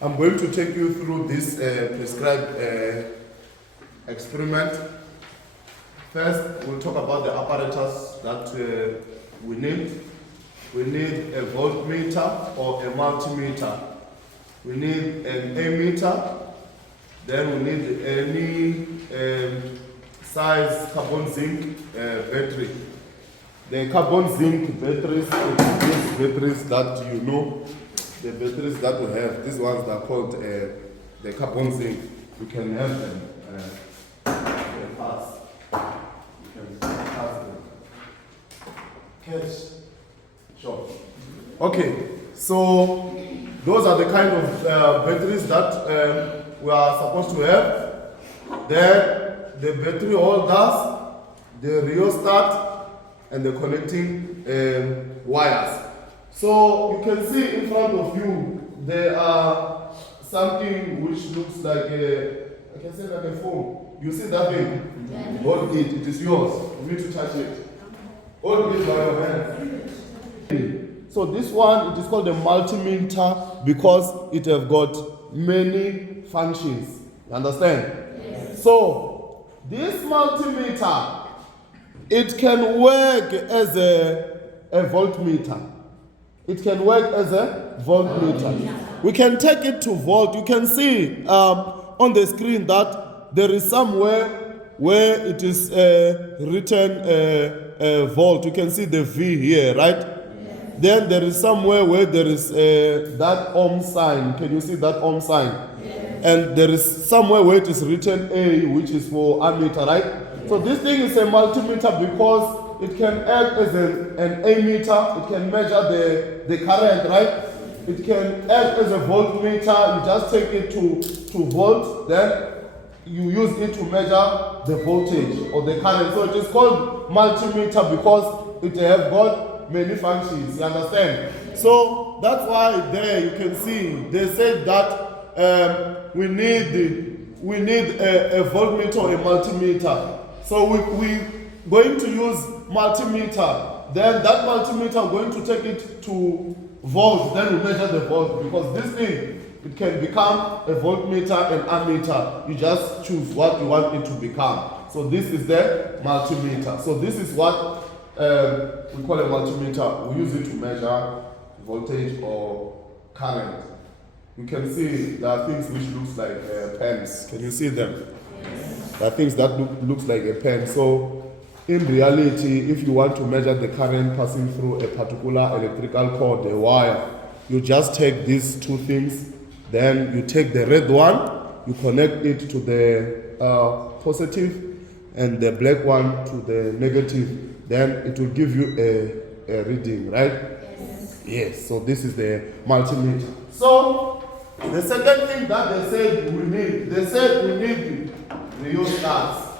I'm going to take you through this prescribed experiment. First, we'll talk about the apparatus that we need. We need a voltmeter or a multimeter. We need an ammeter. Then we need any size carbon zinc battery. The carbon zinc batteries, these batteries that you know, the batteries that we have, these ones that are called the carbon zinc. You can have them. You can pass. You can pass them. Catch. Sure. Okay, so those are the kind of batteries that we are supposed to have. Then the battery holders, the rheostat, and the connecting wires. So you can see in front of you there are something which looks like I can say like a phone. You see that thing? Yeah. Hold it. It is yours. You need to touch it. Hold it by your hand. So this one, it is called a multimeter because it has got many functions. You understand? Yes. So this multimeter, it can work as a voltmeter. It can work as a voltmeter. We can take it to volt. You can see on the screen that there is somewhere where it is written volt. You can see the V here, right? Yes. Then there is somewhere where there is that ohm sign. Can you see that ohm sign? Yes. And there is somewhere where it is written A, which is for ammeter, right? Yes. So this thing is a multimeter because it can act as an ammeter. It can measure the current, right? It can act as a voltmeter. You just take it to volt, then you use it to measure the voltage or the current. So it is called multimeter because it has got many functions. You understand? So that's why there you can see they said that we need a voltmeter or a multimeter. So we going to use multimeter. Then that multimeter we're going to take it to volt. Then we measure the volt because this thing, it can become a voltmeter and ammeter. You just choose what you want it to become. So this is the multimeter. So this is what we call a multimeter. We use it to measure voltage or current. You can see there are things which looks like pens. Can you see them? Yes. There are things that looks like a pen. So in reality, if you want to measure the current passing through a particular electrical cord, a wire, you just take these two things, then you take the red one, you connect it to the positive, and the black one to the negative, then it will give you a reading, right? Yes. Yes, so this is the multimeter. So, the second thing that they said we need rheostats.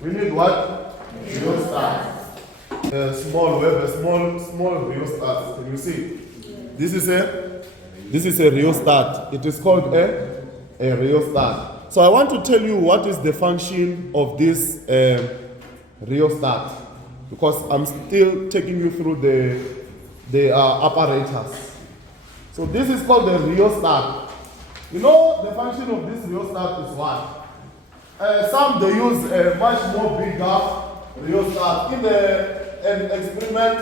We need what? Rheostat. Small, we have a small rheostat. Can you see? This is a rheostat. It is called a rheostat. So I want to tell you what is the function of this rheostat because I'm still taking you through the apparatus. So this is called the rheostat. You know the function of this rheostat is what? Some they use a much more bigger rheostat. In an experiment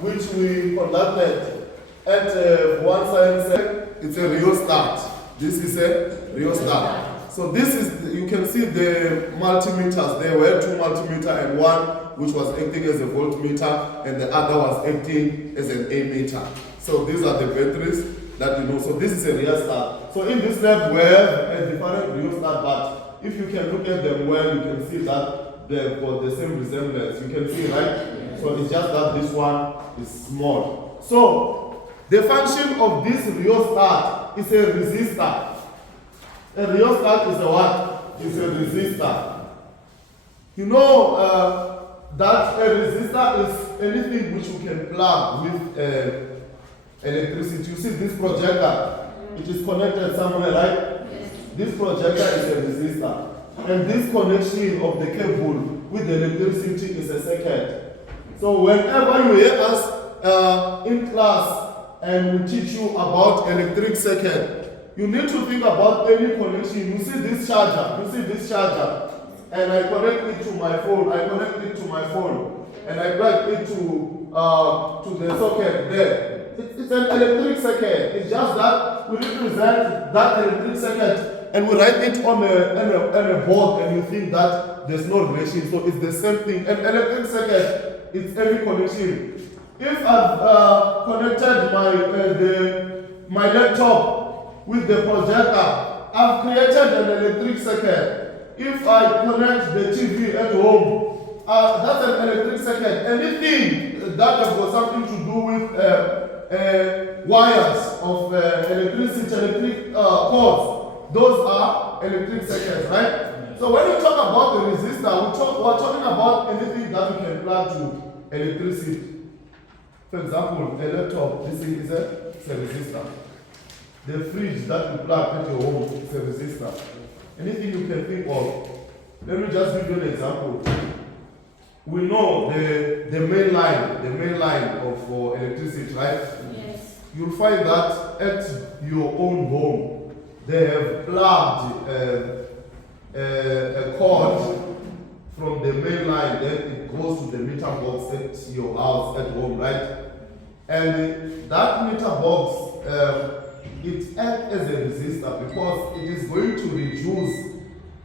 which we conducted at one science, it's a rheostat. This is a rheostat. So this is, you can see the multimeters. There were two multimeters and one which was acting as a voltmeter and the other was acting as an ammeter. So these are the batteries that you know. So this is a rheostat. So in this lab we have a different rheostat, but if you can look at them well, you can see that they've got the same resemblance. You can see, right? So it's just that this one is small. So the function of this rheostat is a resistor. A rheostat is a what? It's a resistor. You know that a resistor is anything which you can plug with electricity. You see this projector, it is connected somewhere, right? This projector is a resistor. And this connection of the cable with the electricity is a circuit. So whenever you hear us in class and we teach you about electric circuit, you need to think about any connection. You see this charger, and I connect it to my phone, and I plug it to the socket there. It's an electric circuit. It's just that we represent that electric circuit and we write it on a board, and you think that there's no relation. So it's the same thing. An electric circuit, it's every connection. If I've connected my laptop with the projector, I've created an electric circuit. If I connect the TV at home, that's an electric circuit. Anything that has got something to do with wires of electric cords, those are electric circuits, right? So when we talk about the resistor, we're talking about anything that we can plug to electricity. For example, a laptop, this thing is a resistor. The fridge that you plug at your home is a resistor. Anything you can think of. Let me just give you an example. We know the main line of electricity, right? Yes. You'll find that at your own home, they have plugged a cord from the main line, then it goes to the meter box at your house at home, right? And that meter box, it acts as a resistor because it is going to reduce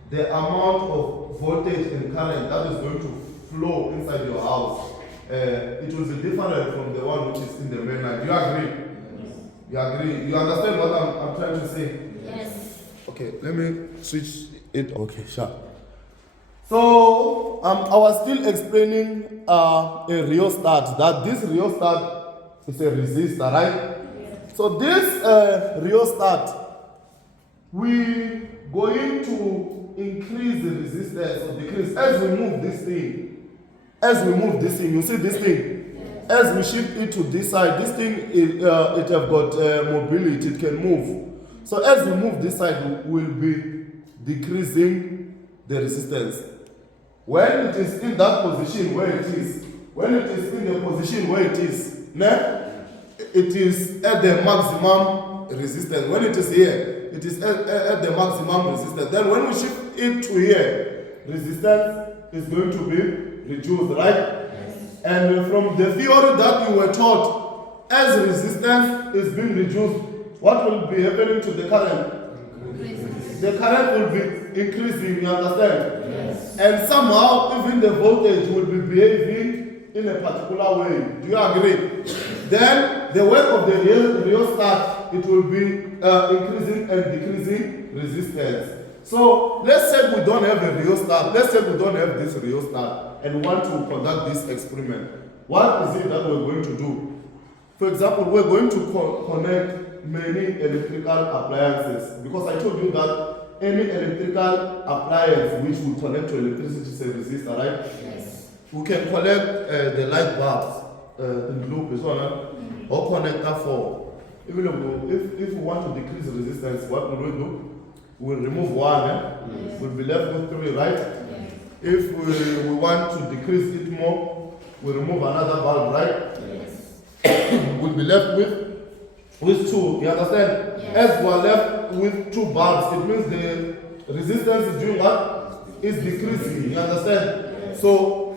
the amount of voltage and current that is going to flow inside your house. It will be different from the one which is in the main line. Do you agree? Yes. You agree? You understand what I'm trying to say? Yes. Okay, let me switch it. Okay, sure. So I was still explaining a rheostat, that this rheostat is a resistor, right? Yes. So this rheostat, we going to increase the resistance or decrease as we move this thing. You see this thing? Yes. As we shift it to this side, this thing it have got mobility, it can move. So as we move this side, we will be decreasing the resistance. When it is in that position where it is, it is at the maximum resistance. When it is here, it is at the maximum resistance. Then when we shift it to here, resistance is going to be reduced, right? Yes. And from the theory that you were taught, as resistance is being reduced, what will be happening to the current? The current will be increasing, you understand? Yes. And somehow even the voltage will be behaving in a particular way. Do you agree? Then the work of the rheostat, it will be increasing and decreasing resistance. So let's say we don't have a rheostat, let's say we don't have this rheostat and want to conduct this experiment. What is it that we're going to do? For example, we're going to connect many electrical appliances, because I told you that any electrical appliance which will connect to electricity is a resistor, right? Yes. We can connect the light bulbs in the loop, or connector 4. Even if we want to decrease resistance, what will we do? We'll remove one, yes. We'll be left with 3, right? Yes. If we want to decrease it more, we'll remove another bulb, right? Yes. We'll be left with 2, you understand? Yes. As we are left with 2 bulbs, it means the resistance is doing what? Is decreasing, you understand? Yes. So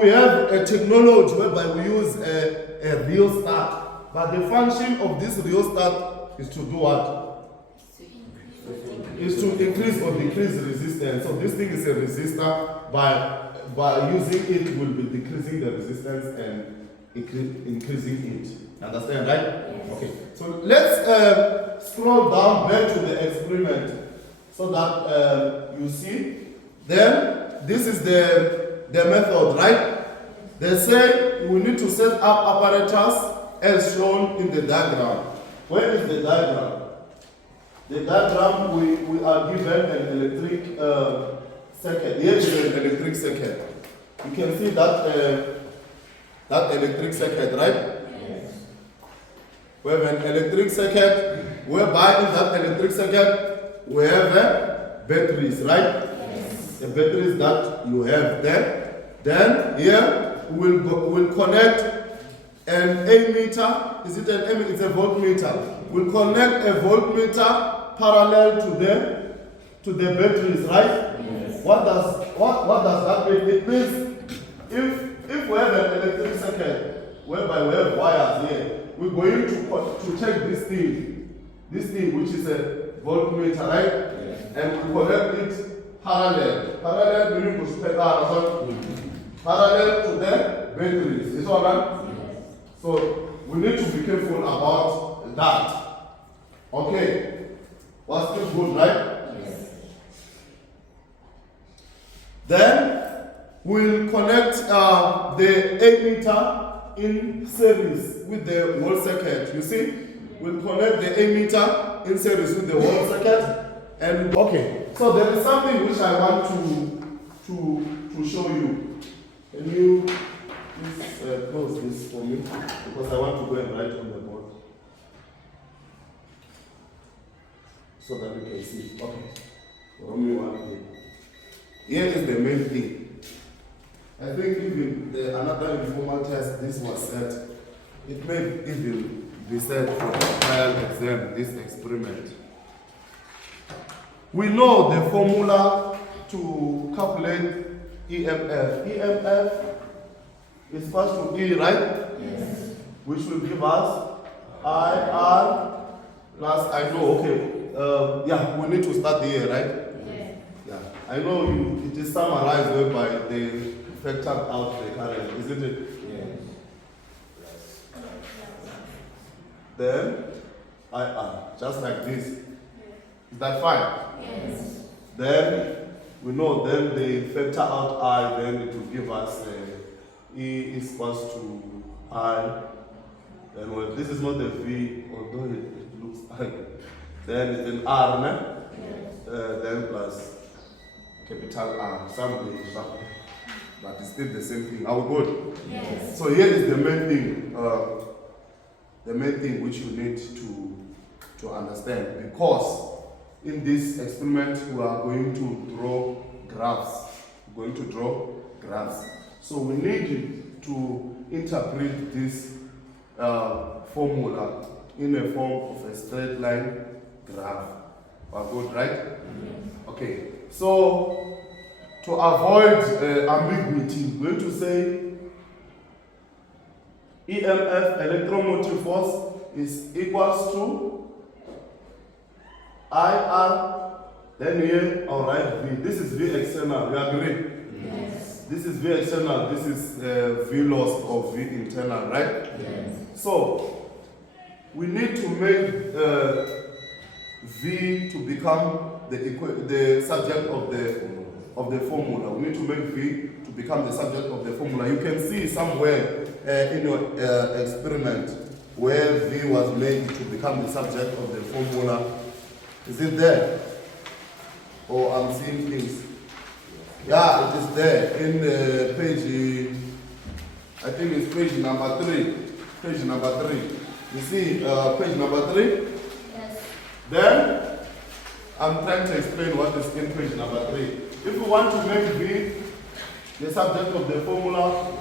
we have a technology whereby we use a rheostat, but the function of this rheostat is to do what? Is to increase or decrease resistance. So this thing is a resistor. By using it, we'll be decreasing the resistance and increasing it. Understand, right? Yes. Okay. So let's scroll down back to the experiment so that you see. Then this is the method, right? They say we need to set up apparatus as shown in the diagram. Where is the diagram? The diagram, we are given an electric circuit. Here is an electric circuit. You can see that electric circuit, right? Yes. We have an electric circuit, whereby in that electric circuit we have batteries, right? Yes. The batteries that you have there. Then here we'll connect an ammeter. Is it an ammeter? It's a voltmeter. We'll connect a voltmeter parallel to the batteries, right? Yes. What does that mean? It means if we have an electric circuit whereby we have wires here, we're going to check this thing which is a voltmeter, right? Yes. And we connect it parallel. Parallel meaning to spec parallel to the batteries. Is all right? Yes. So we need to be careful about that. Okay. Was still good, right? Yes. Then we'll connect the ammeter in series with the wall circuit. You see? We'll connect the ammeter in series with the wall circuit. And okay, so there is something which I want to show you. Can you please close this for me? Because I want to go and write on the board. So that you can see. Okay. Only one thing. Here is the main thing. I think even another informal test, this was set. It may even be set for the trial exam, this experiment. We know the formula to calculate EMF. EMF is equal to E, right? Yes. Which will give us IR plus, I know, okay. Yeah, we need to start here, right? Yes. Yeah, I know it is summarized whereby they factor out the current, isn't it? Yes. Then IR, just like this. Is that fine? Yes. Then we know then they factor out I, then it will give us E is equals to I. Then well, this is not a V, although it looks I. Then it's an R, ne? Yes. Then plus capital R, something, but it's still the same thing. Are we good? Yes. So here is the main thing which you need to understand, because in this experiment we are going to draw graphs. We're going to draw graphs. So we need to interpret this formula in a form of a straight line graph. Are good, right? Yes. Okay. So to avoid ambiguity, we're going to say EMF, electromotive force, is equals to IR. Then here I'll write V. This is V external. You agree? Yes. This is V external. This is V loss or V internal, right? Yes. So we need to make V to become the subject of the formula. We need to make V to become the subject of the formula. You can see somewhere in your experiment where V was made to become the subject of the formula. Is it there? Or I'm seeing things? Yeah, it is there in page, I think it's page number 3. Page number 3. You see page number 3? Yes. Then I'm trying to explain what is in page number 3. If we want to make V the subject of the formula,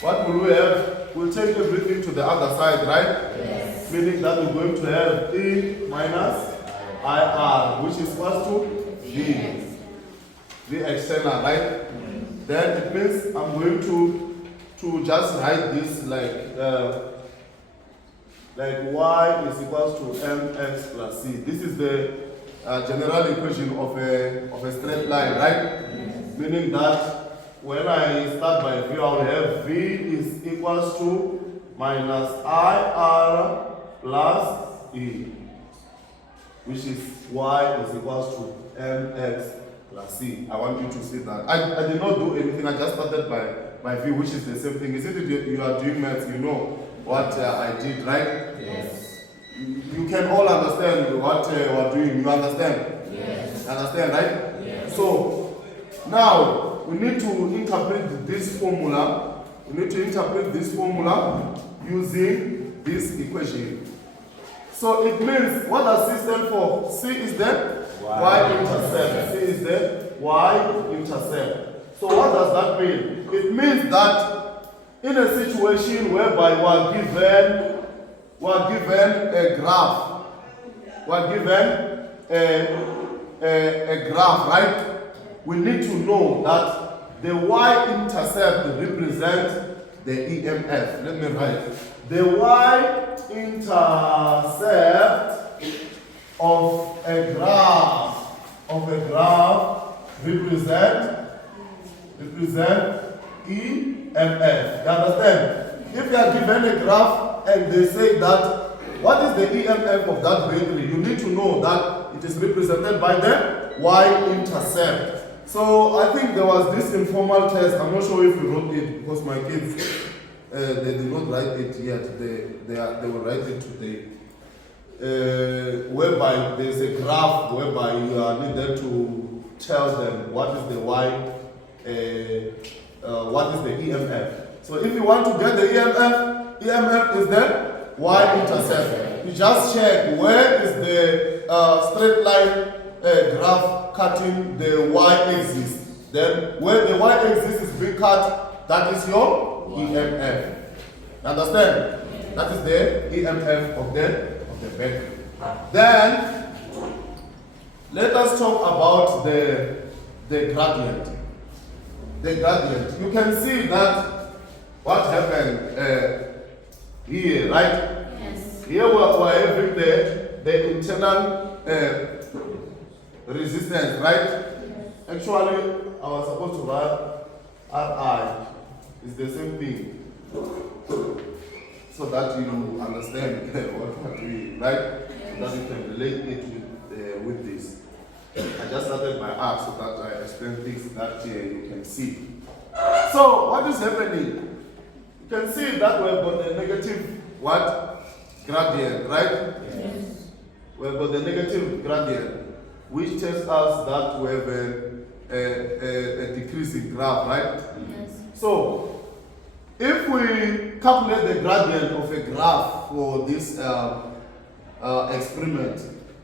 what will we have? We'll take everything to the other side, right? Yes. Meaning that we're going to have E minus IR, which is equal to V. V external, right? Then it means I'm going to just write this like Y is equals to mx plus C. This is the general equation of a straight line, right? Yes. Meaning that when I start by V, I will have V is equals to minus IR plus E, which is Y is equals to mx plus C. I want you to see that. I did not do anything. I just started by V, which is the same thing. Isn't it? You are doing maths, you know what I did, right? Yes. You can all understand what we are doing. You understand? Yes. Understand, right? Yes. So now we need to interpret this formula. We need to interpret this formula using this equation. So it means, what does C stand for? C is the y-intercept. C is the y-intercept. So what does that mean? It means that in a situation whereby we are given a graph, we are given a graph, right? We need to know that the y-intercept represents the EMF. Let me write. The y-intercept of a graph represent EMF. You understand? If you are given a graph and they say that what is the EMF of that battery, you need to know that it is represented by the y-intercept. So I think there was this informal test. I'm not sure if you wrote it because my kids they did not write it yet. They will write it today. Whereby there's a graph whereby you are needed to tell them what is the what is the EMF. So if you want to get the EMF is the y-intercept. You just check where is the straight line graph cutting the y-axis. Then where the y-axis is being cut, that is your EMF. Understand? That is the EMF of the battery. Then let us talk about the gradient. The gradient. You can see that what happened here, right? Yes. Here we are having the internal resistance, right? Yes. Actually, I was supposed to write RI. It's the same thing. So that you understand what we, right? So that you can relate it with this. I just started my arc so that I explain things that you can see. So what is happening? You can see that we have got the negative what? Gradient, right? Yes. We have got the negative gradient, which tells us that we have a decreasing graph, right? Yes. So if we calculate the gradient of a graph for this experiment,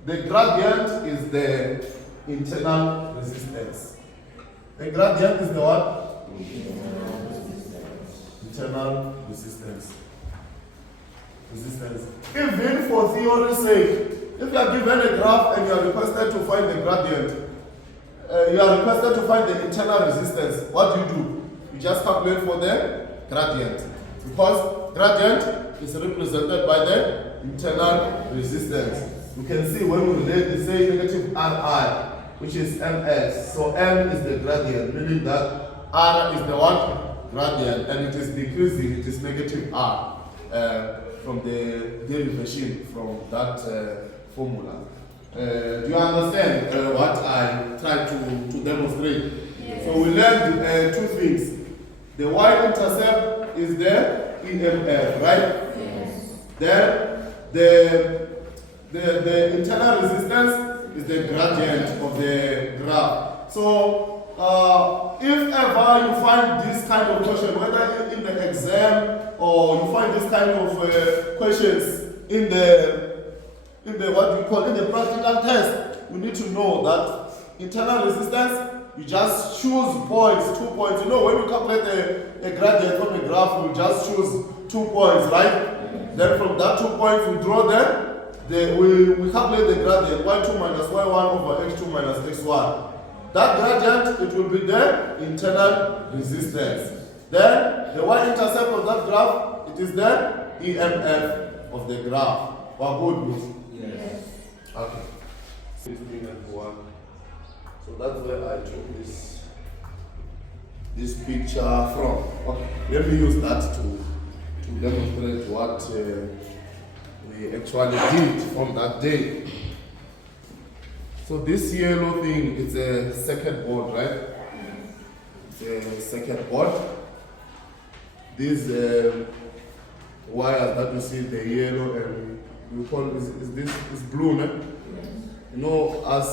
the gradient is the internal resistance. The gradient is the what? Internal resistance. Even for theory's sake, if you are given a graph and you are requested to find the gradient, you are requested to find the internal resistance, what do? You just calculate for the gradient. Because gradient is represented by the internal resistance. You can see when we relate, they say negative Ri, which is Ms. So M is the gradient, meaning that R is the what? Gradient, and it is decreasing, it is negative R from the derivation from that formula. Do you understand what I tried to demonstrate? Yes. So we learned two things. The y-intercept is the EMF, right? Yes. Then the internal resistance is the gradient of the graph. So if ever you find this kind of question, whether in the exam or you find this kind of questions in the what we call in the practical test, you need to know that internal resistance, you just choose points, 2 points. You know, when you calculate a gradient from a graph, we just choose 2 points, right? Then from that 2 points, we draw we calculate the gradient, y2 minus y1 over x2 minus x1. That gradient, it will be the internal resistance. Then the y-intercept of that graph, it is the EMF of the graph. We're good with? Yes. Okay. 16 and 1. So that's where I took this picture from. Okay. Let me use that to demonstrate what we actually did from that day. So this yellow thing, it's a circuit board, right? It's a circuit board. These wires that you see, the yellow and we call is blue, no? Yes. You know, as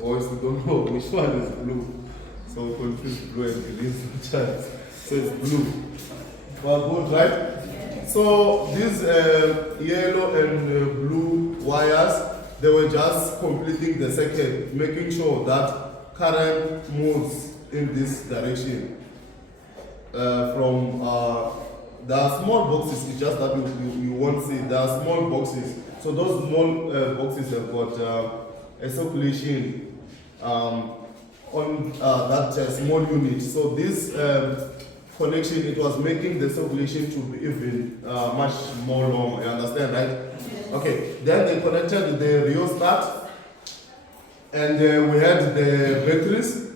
boys, we don't know which one is blue. So we confuse blue and green sometimes. So it's blue. Well, good, right? Yes. So these yellow and blue wires, they were just completing the circuit, making sure that current moves in this direction from There are small boxes, it's just that you won't see. There are small boxes. So those small boxes have got a circulation on that small unit. So this connection, it was making the circulation to be even much more long. You understand, right? Okay, then they connected the rheostat, and we had the batteries.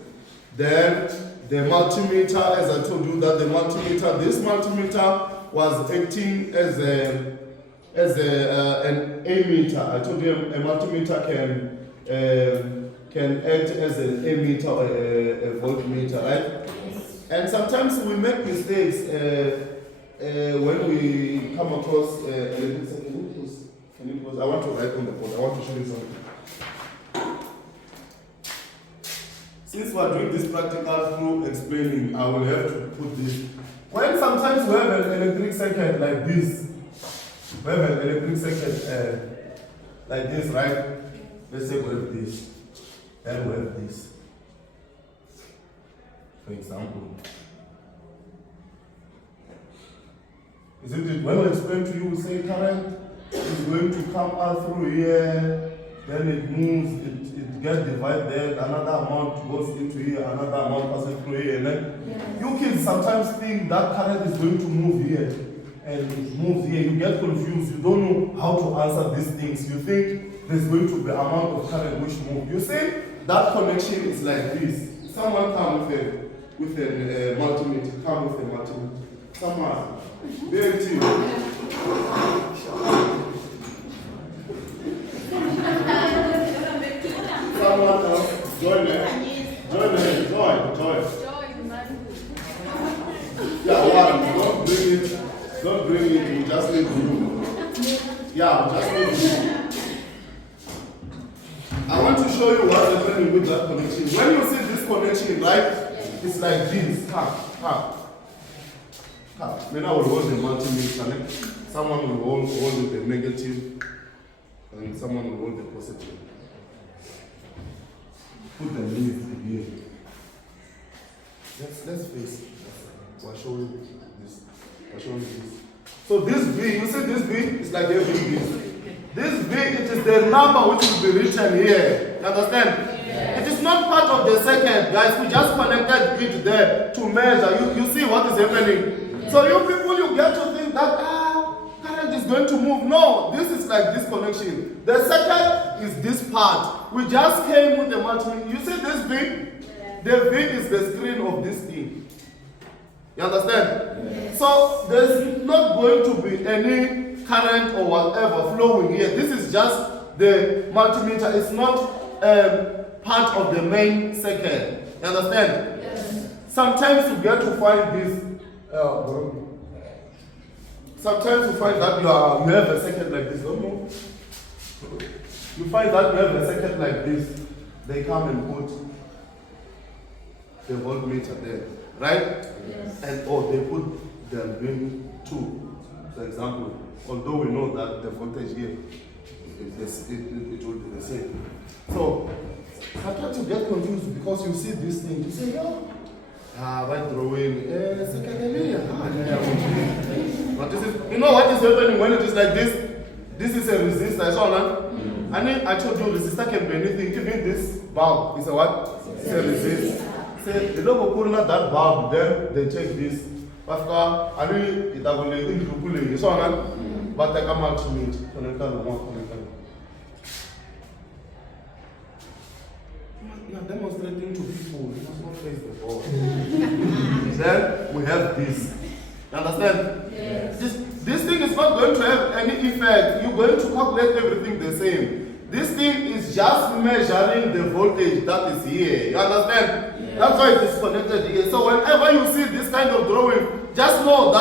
Then the multimeter, as I told you that the multimeter, this multimeter was acting as an ammeter. I told you a multimeter can act as an ammeter or a voltmeter, right? And sometimes we make mistakes when we come across I want to write on the board. I want to show you something. Since we are doing this practical through explaining, I will have to put this. When sometimes we have an electric circuit like this, we have an electric circuit like this, right? Let's say we have this, and we have this. For example, isn't it? When we explain to you, we say current is going to come out through here, then it moves, it gets divided, another amount goes into here, another amount passes through here, and then you kids sometimes think that current is going to move here, and it moves here. You get confused, you don't know how to answer these things. You think there's going to be amount of current which move. You see, that connection is like this. Someone come with a multimeter, come with a multimeter. Someone, very cheap. Someone else, join it. Join. Yeah, one, don't bring it, we just need you. Yeah, we just need you. I want to show you what's happening with that connection. When you see this connection, right, it's like this. Then I will hold the multimeter. Someone will hold the negative, and someone will hold the positive. Put the leaves here. Let's face it. I'll show you this. So this V, you see this V? It's like every V. This V, it is the number which will be written here. You understand? Yes. It is not part of the circuit, guys. We just connected it there to measure. You see what is happening? Yes. So you people, you get to think that current is going to move. No, this is like this connection. The circuit is this part. We just came with the multimeter. You see this V? Yes. The V is the screen of this thing. You understand? Yes. So there's not going to be any current or whatever flowing here. This is just the multimeter. It's not part of the main circuit. You understand? Yes. Sometimes you get to find this. Sometimes you find that you have a circuit like this. Don't know. You find that you have a circuit like this. They come and put the voltmeter there, right? Yes. And they put the ring 2, for example. Although we know that the voltage here, it will be the same. So sometimes you get confused because you see this thing. You say, right drawing, but this is, you know what is happening when it is like this? This is a resistor. I mean, I told you resistor can be anything. Even this bulb is a what? It's a resistor. Say, the logo put that bulb, then they take this. But I mean, it will be but I come out to meet. You are demonstrating to people. You must not face the ball. Then we have this. You understand? Yes. This thing is not going to have any effect. You're going to calculate everything the same. This thing is just measuring the voltage that is here. You understand? Yes. That's why it is connected here. So whenever you see this kind of drawing, just know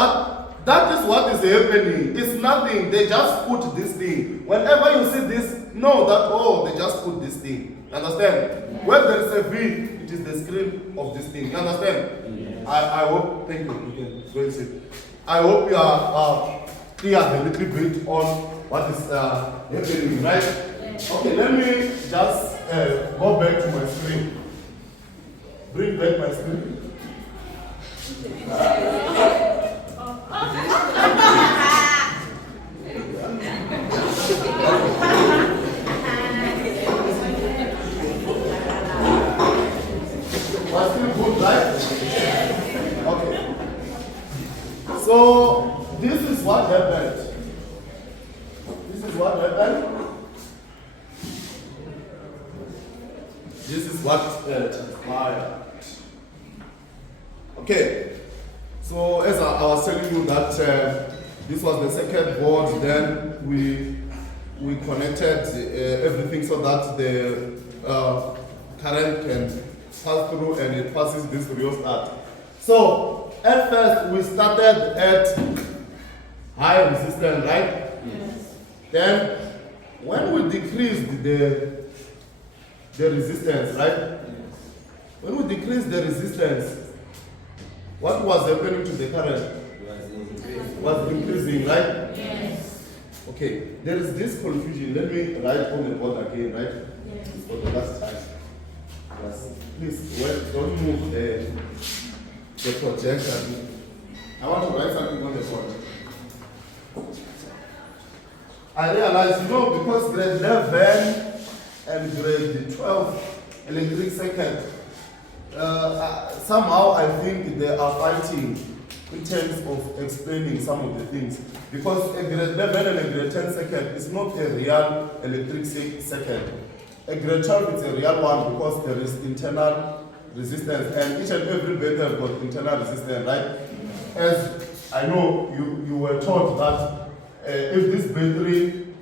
that is what is happening. It's nothing. They just put this thing. Whenever you see this, know that, they just put this thing. You understand? Yes. When there is a V, it is the screen of this thing. You understand? Yes. I hope, thank you. Very simple. I hope you are clear a little bit on what is happening, right? Yes. Okay, let me just go back to my screen. Bring back my screen. So this is what happened. This is what happened. This is what transpired. Okay. So as I was telling you that this was the second board, then we connected everything so that the current can pass through and it passes this rheostat. So at first we started at high resistance, right? Yes. Then when we decreased the resistance, right? When we decreased the resistance, what was happening to the current? Was increasing, right? Yes. Okay, there is this confusion. Let me write on the board again, right? Yes. For the last time. Yes. Please, don't move the projector. I want to write something on the board. I realize, because grade 11 and grade 12 electric circuit, somehow I think they are fighting in terms of explaining some of the things. Because a grade 11 and a grade 10 circuit is not a real electric circuit. A grade 12 is a real one because there is internal resistance, and each and every battery has got internal resistance, right? As I know, you were taught that if this battery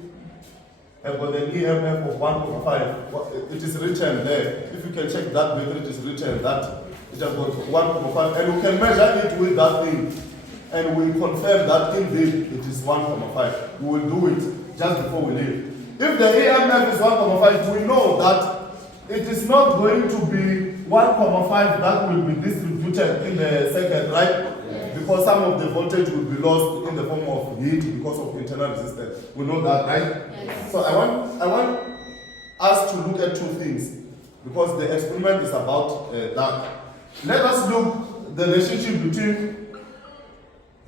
has got an EMF of 1.5, it is written there. If you can check that battery, it is written that it has got 1.5, and we can measure it with that thing, and we confirm that indeed it is 1.5. We will do it just before we leave. If the EMF is 1.5, we know that it is not going to be 1.5 that will be distributed in the circuit, right? Yes. Because some of the voltage will be lost in the form of heat because of internal resistance. We know that, right? Yes. So I want us to look at two things because the experiment is about that. Let us look the relationship between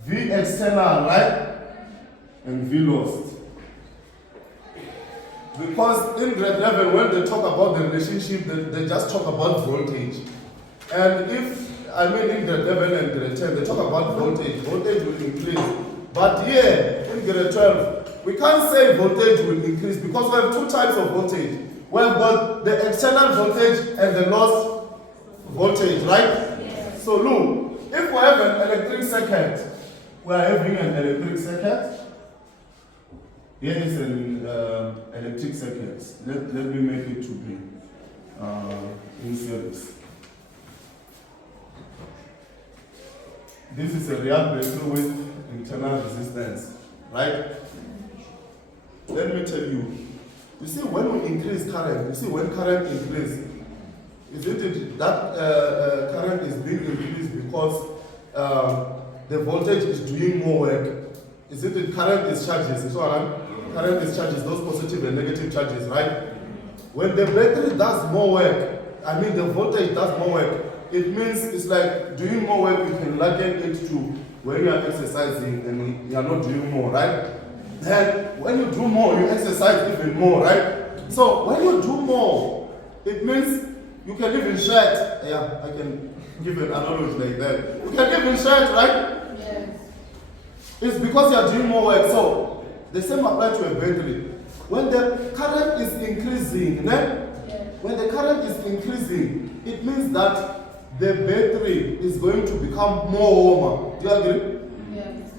V external, right, and V lost. Because in grade 11, when they talk about the relationship, they just talk about voltage. And in grade 11 and grade 10, they talk about voltage. Voltage will increase. But here, in grade 12, we can't say voltage will increase because we have two types of voltage. We have got the external voltage and the lost voltage, right? Yes. So look, if we have an electric circuit, we are having an electric circuit. Here is an electric circuit. Let me make it to be in series. This is a real battery with internal resistance, right? Let me tell you. You see, when we increase current, when current increases, isn't it that current is being increased because the voltage is doing more work? Isn't it current is charges? You know, current is charges, those positive and negative charges, right? When the battery does more work, the voltage does more work, it means it's like doing more work. You can liken it to when you are exercising and you are not doing more, right? Then when you do more, you exercise even more, right? So when you do more, it means you can live in shirt. Yeah, I can give an analogy like that. You can live in shirt, right? Yes. It's because you are doing more work. So the same applies to a battery. When the current is increasing, when the current is increasing, it means that the battery is going to become more warmer. Do you agree? Yes.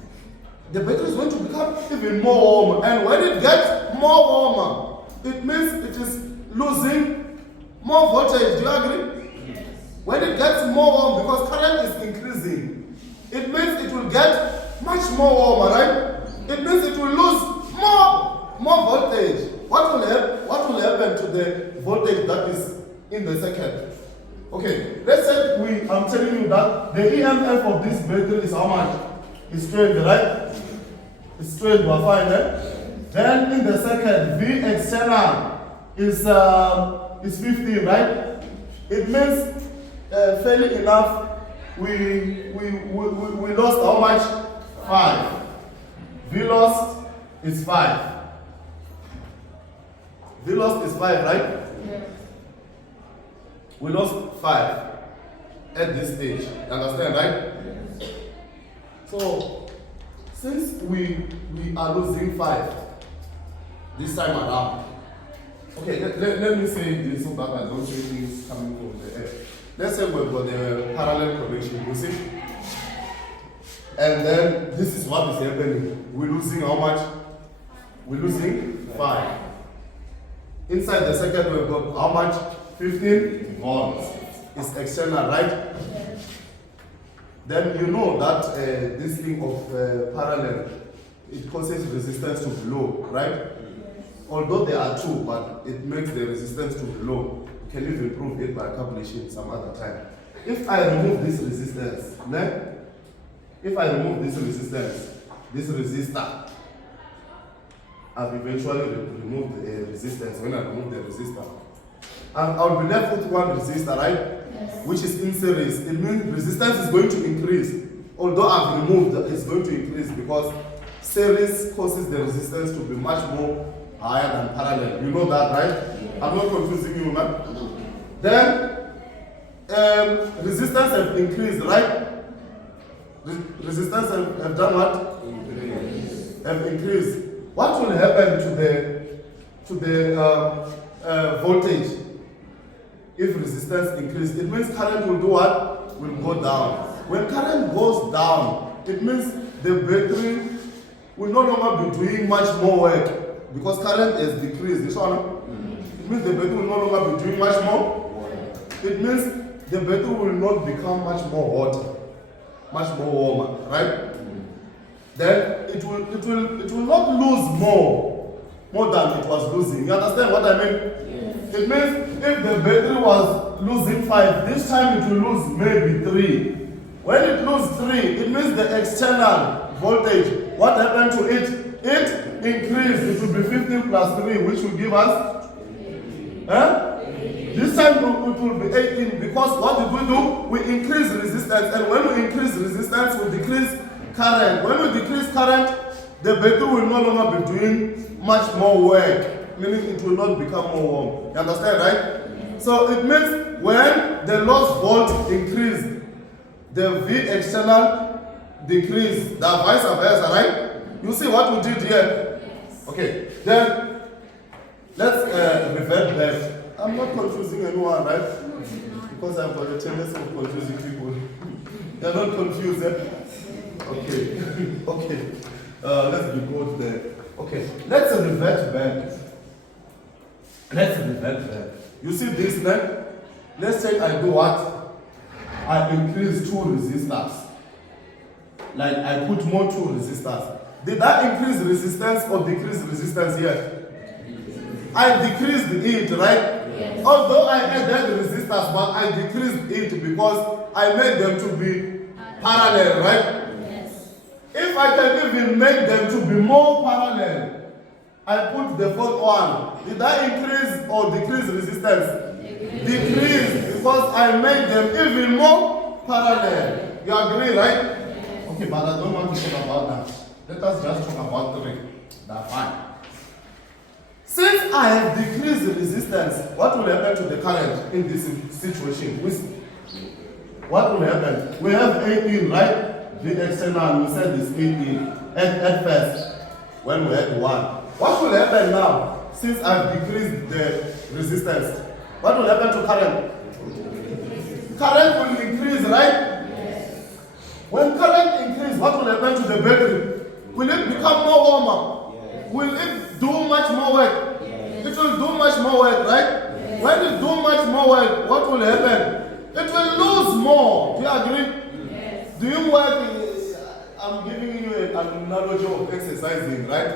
The battery is going to become even more warmer. And when it gets more warmer, it means it is losing more voltage. Do you agree? Yes. When it gets more warm, because current is increasing, it means it will get much more warmer, right? It means it will lose more voltage. What will happen to the voltage that is in the circuit? Okay, let's say I'm telling you that the EMF of this battery is how much? It's 20, right? It's 20, we're fine, Then in the circuit, V external is 15, right? It means, fairly enough, we lost how much? 5. V lost is 5. V lost is 5, right? Yes. We lost 5 at this stage. You understand, right? Yes. So since we are losing 5 this time around. Okay, let me say this so that I don't say things coming from the air. Let's say we've got a parallel connection, you see? And then this is what is happening. We're losing how much? We're losing 5. Inside the circuit we've got how much? 15 volts. It's external, right? Then you know that this thing of parallel, it causes resistance to be low, right? Although there are 2, but it makes the resistance to be low. You can even prove it by calculation some other time. If I remove this resistance, if I remove this resistance, this resistor, I've eventually removed the resistance. When I remove the resistor, I'll be left with one resistor, right? Yes. Which is in series. It means resistance is going to increase. Although I've removed, it's going to increase because series causes the resistance to be much more higher than parallel. You know that, right? Yes. I'm not confusing you, man. Then resistance have increased, right? Resistance have done what? Increase. Have increased. What will happen to the voltage if resistance increases? It means current will do what? Will go down. When current goes down, it means the battery will no longer be doing much more work because current has decreased. You saw, no? It means the battery will no longer be doing much more. It means the battery will not become much more hotter, much more warmer, right? Then it will not lose more than it was losing. You understand what I mean? Yes. It means if the battery was losing 5, this time it will lose maybe 3. When it loses 3, it means the external voltage, what happened to it? It increased. It will be 15 plus 3, which will give us this time it will be 18 because what did we do? We increase resistance, and when we increase resistance, we decrease current. When we decrease current, the battery will no longer be doing much more work, meaning it will not become more warm. You understand, right? Yes. So it means when the loss volt increased, the V external decreased, the vice versa, right? You see what we did here? Yes. Okay, then let's revert back. I'm not confusing anyone, right? Because I've got a tendency of confusing people. They're not confused, eh? Okay. Okay. Let's be good there. Okay. Let's revert back. You see this now? Let's say I do what? I increase 2 resistors. Like I put more 2 resistors. Did I increase resistance or decrease resistance here? I decreased it, right? Yes. Although I added resistors, but I decreased it because I made them to be parallel, right? Yes. If I can even make them to be more parallel, I put the 4th one. Did I increase or decrease resistance? Decrease, because I made them even more parallel. You agree, right? Yes. Okay, but I don't want to talk about that. Let us just talk about 3. That's fine. Since I have decreased the resistance, what will happen to the current in this situation? What will happen? We have 18, right? The external, we said is 18 at first, when we had 1. What will happen now, since I've decreased the resistance? What will happen to current? Current will increase, right? Yes. When current increases, what will happen to the battery? Will it become more warmer? Yes. Will it do much more work? Yes. It will do much more work, right? Yes. When it do much more work, what will happen? It will lose more. Do you agree? Yes. Do you work? I'm giving you an analogy of exercising, right?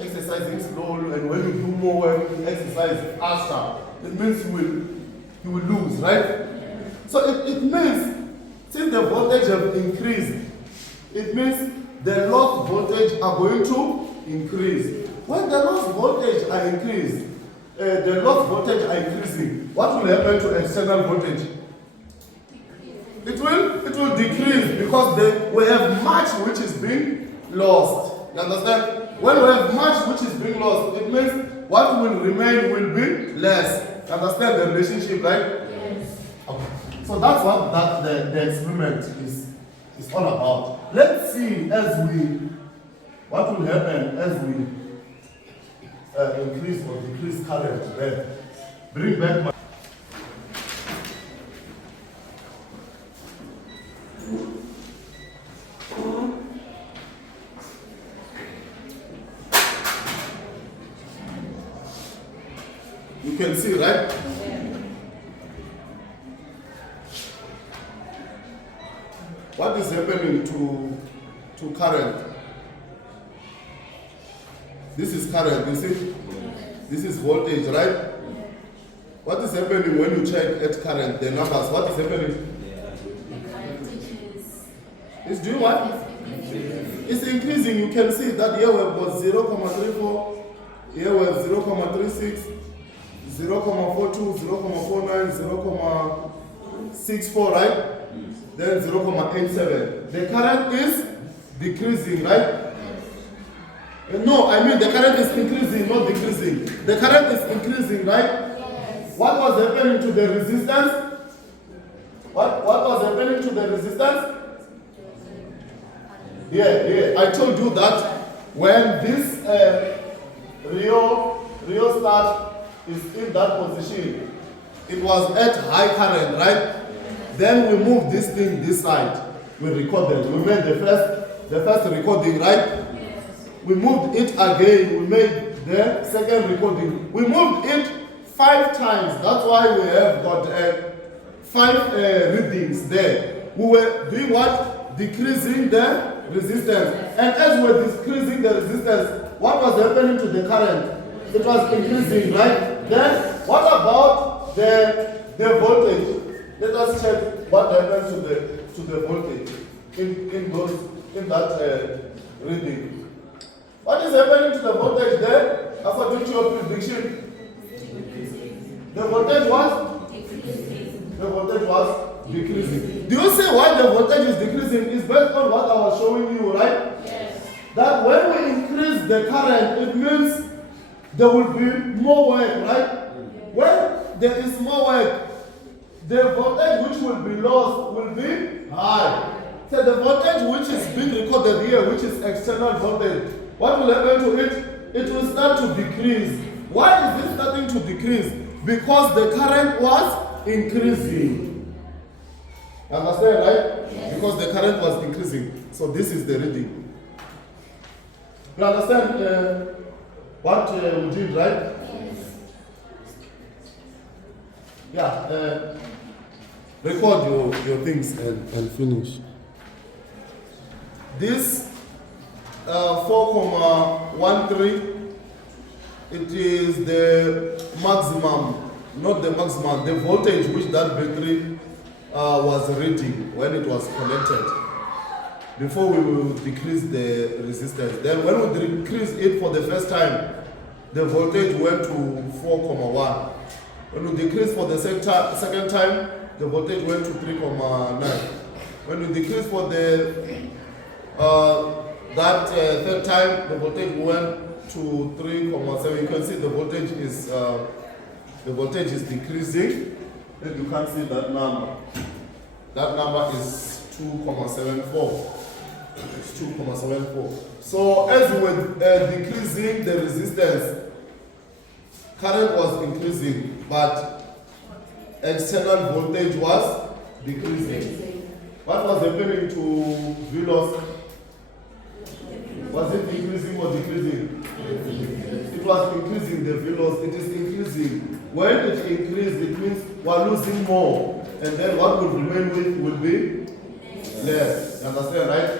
Exercising slowly, and when you do more work, you exercise faster. It means you will lose, right? Yes. So it means, since the voltage have increased, it means the lost voltage are going to increase. When the lost voltage are increased, the lost voltage are increasing, what will happen to external voltage? It will decrease because we have much which is being lost. You understand? When we have much which is being lost, it means what will remain will be less. You understand the relationship, right? Yes. Okay. So that's what the experiment is all about. Let's see as we what will happen as we increase or decrease current there? Bring back my. You can see, right? What is happening to current? This is current, you see? This is voltage, right? What is happening when you check at current, the numbers? What is happening? It's doing what? It's increasing. You can see that here we have got 0.34, here we have 0.36, 0.42, 0.49, 0.64, right? Then 0.87. The current is decreasing, right? No, I mean the current is increasing, not decreasing. The current is increasing, right? Yes. What was happening to the resistance? What was happening to the resistance? Yeah. I told you that when this rheostat is in that position, it was at high current, right? Then we moved this thing this side. We recorded. We made the first recording, right? We moved it again. We made the second recording. We moved it 5 times. That's why we have got 5 readings there. We were doing what? Decreasing the resistance. And as we were decreasing the resistance, what was happening to the current? It was increasing, right? Then what about the voltage? Let us check what happens to the voltage in that reading. What is happening to the voltage there? According to your prediction, the voltage was decreasing. Do you see why the voltage is decreasing? It's based on what I was showing you, right? Yes. That when we increase the current, it means there will be more work, right? When there is more work, the voltage which will be lost will be high. So the voltage which is being recorded here, which is external voltage, what will happen to it? It will start to decrease. Why is it starting to decrease? Because the current was increasing. Understand, right? Yes. Because the current was increasing. So this is the reading. You understand what we did, right? Yes. Yeah. Record your things and finish. This 4.13, it is the maximum, not the maximum, the voltage which that battery was reading when it was connected. Before we will decrease the resistance. Then when we decrease it for the first time, the voltage went to 4.1. When we decrease for the second time, the voltage went to 3.9. When we decrease for the third time, the voltage went to 3.7. You can see the voltage is decreasing. And you can see that number. That number is 2.74. It's 2.74. So as we were decreasing the resistance, current was increasing, but external voltage was decreasing. What was happening to Rheostat? Was it increasing or decreasing? It was increasing the Rheostat. It is increasing. When it increases, it means we are losing more. And then what will remain with will be less. You understand, right?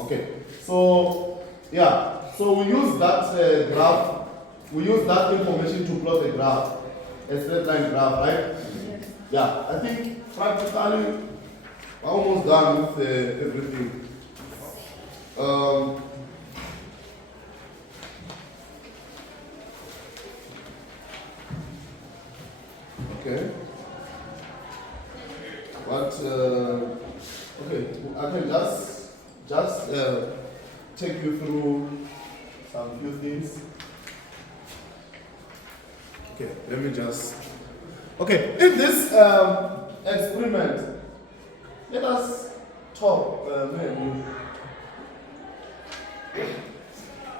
Okay. So, yeah. So we use that graph. We use that information to plot a graph. A straight line graph, right? Yeah. I think practically we're almost done with everything. Okay. But okay, I can just take you through some few things. Okay, let me just. Okay, in this experiment, let us talk.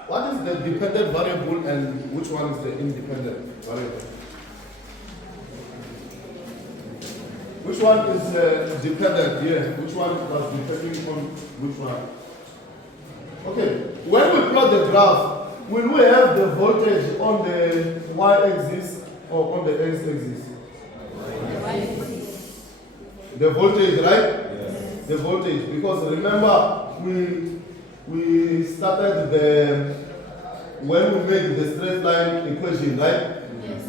What is the dependent variable and which one is the independent variable? Which one is dependent here? Which one was depending on which one? Okay, when we plot the graph, will we have the voltage on the y-axis or on the x-axis? The voltage, right? Yes. The voltage, because remember we started when we made the straight line equation, right? Yes.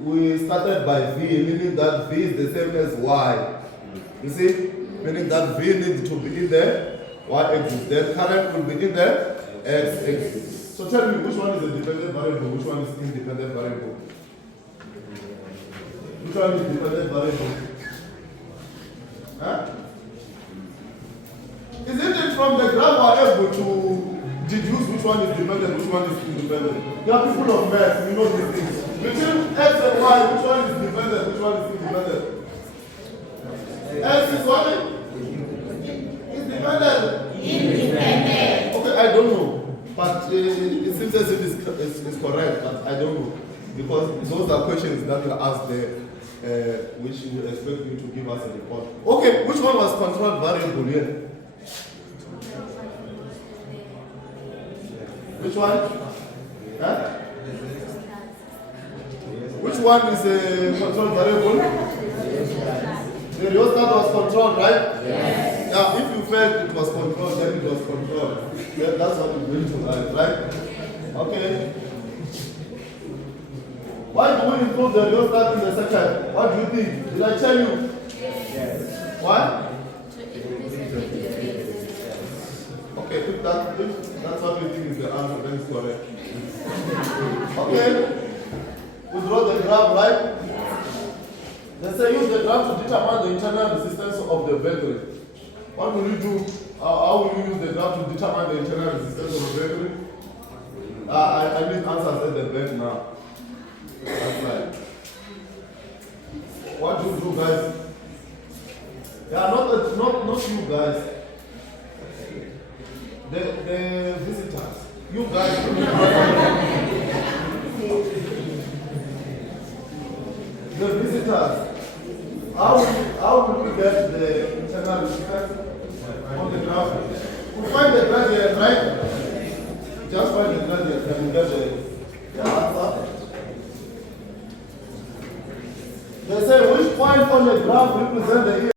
We started by V, meaning that V is the same as Y. You see? Meaning that V needs to be in the y-axis. Then current will be in the x-axis. So tell me, which one is a dependent variable, which one is independent variable? Which one is dependent variable? Huh? Isn't it from the graph we are able to deduce which one is dependent, which one is independent? You are people of math, you know these things. Between x and y, which one is dependent, which one is independent? X is what? Is dependent. Independent. Okay, I don't know, but it seems as if it's correct, but I don't know, because those are questions that you asked there, which you expect me to give us a report. Okay, which one was controlled variable here? Which one? Huh? Which one is a controlled variable? The rheostat was controlled, right? Yes. Now, if you felt it was controlled, then it was controlled. Yeah, that's what you're going to write, right? Okay. Why do we include the rheostat in the second? What do you think? Did I tell you? Yes. Why? Okay, if that's what you think is the answer, then it's correct. Okay. We draw the graph, right? They say use the graph to determine the internal resistance of the battery. What will you do? How will you use the graph to determine the internal resistance of the battery? I need answers at the back now. That's right. What do you do, guys? Yeah, not you guys. The visitors. You guys. The visitors. How will we get the internal resistance on the graph? We find the gradient, right? Just find the gradient and we get the answer. They say which point on the graph represent the